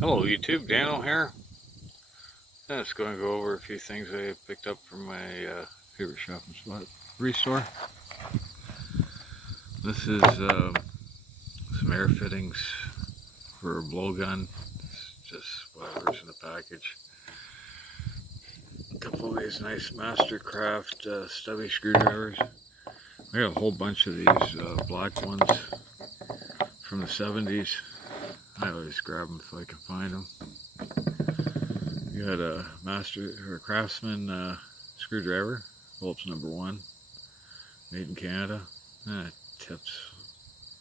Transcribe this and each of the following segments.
Hello YouTube, Daniel here. I'm just going to go over a few things I picked up from my favorite shopping spot, Restore. This is some air fittings for a blowgun. It's just whatever's in the package. A couple of these nice Mastercraft stubby screwdrivers. I got a whole bunch of these black ones from the 70s. I always grab them if I can find them. You had a Craftsman screwdriver, Phillips #1, made in Canada. Tips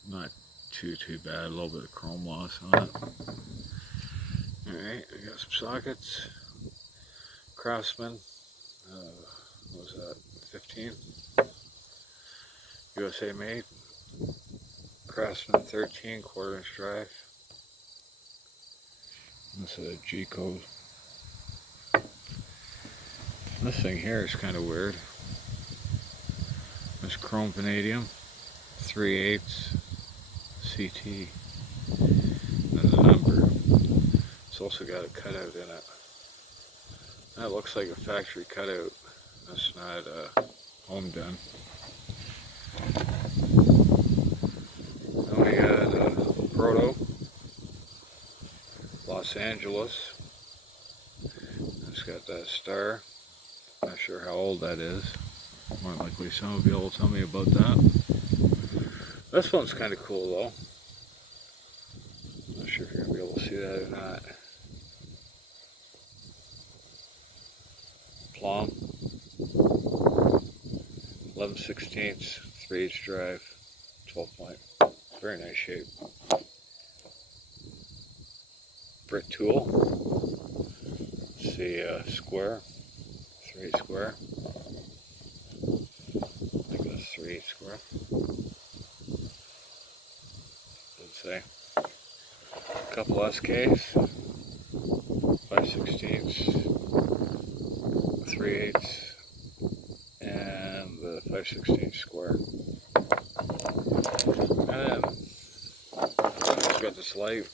not too bad, a little bit of chrome loss on it. Alright, I got some sockets. Craftsman, what was that, 15? USA made. Craftsman 13, 1/4" drive. This is a G code. This thing here is kind of weird. This chrome vanadium, 3/8 CT. There's a number. It's also got a cutout in it. That looks like a factory cutout. That's not home done. Then we got Proto, Los Angeles. It's got that star. Not sure how old that is. More than likely some of you will tell me about that. This one's kind of cool though. Not sure if you're going to be able to see that or not. Plum, 11/16, 3/8 drive, 12 point. Very nice shape. Brick tool. Let's see, square, 3/8 square. I think that's 3/8 square. Let's say. A couple SKs, 5/16, 3/8, and the 5/16 square. And then I've got this light,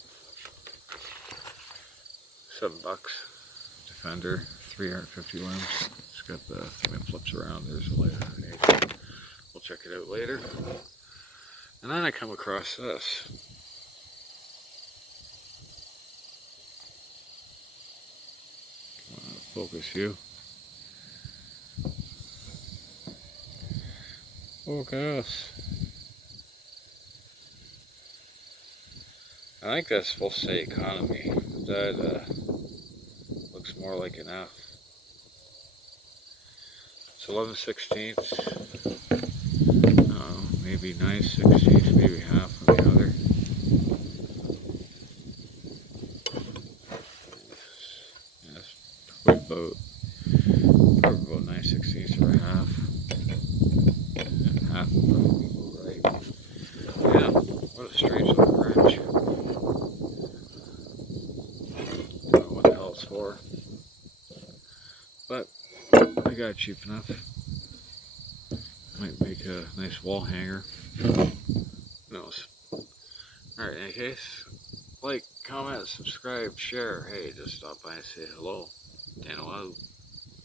$7. Defender, 350 lumens. It's got the thing that flips around. There's a light underneath. We'll check it out later. And then I come across this. Focus you. Focus. I think that's supposed to say economy. That looks more like an F. It's 11/16. Maybe 9/16, maybe half of the other. Yes, probably about 9/16 or a half. And half would probably be right. Yeah, what a strange little wrench. Don't know what the hell it's for. But I got it cheap enough. Might make a nice wall hanger. Who knows? Alright, in any case, like, comment, subscribe, share. Hey, just stop by and say hello. Daniel out.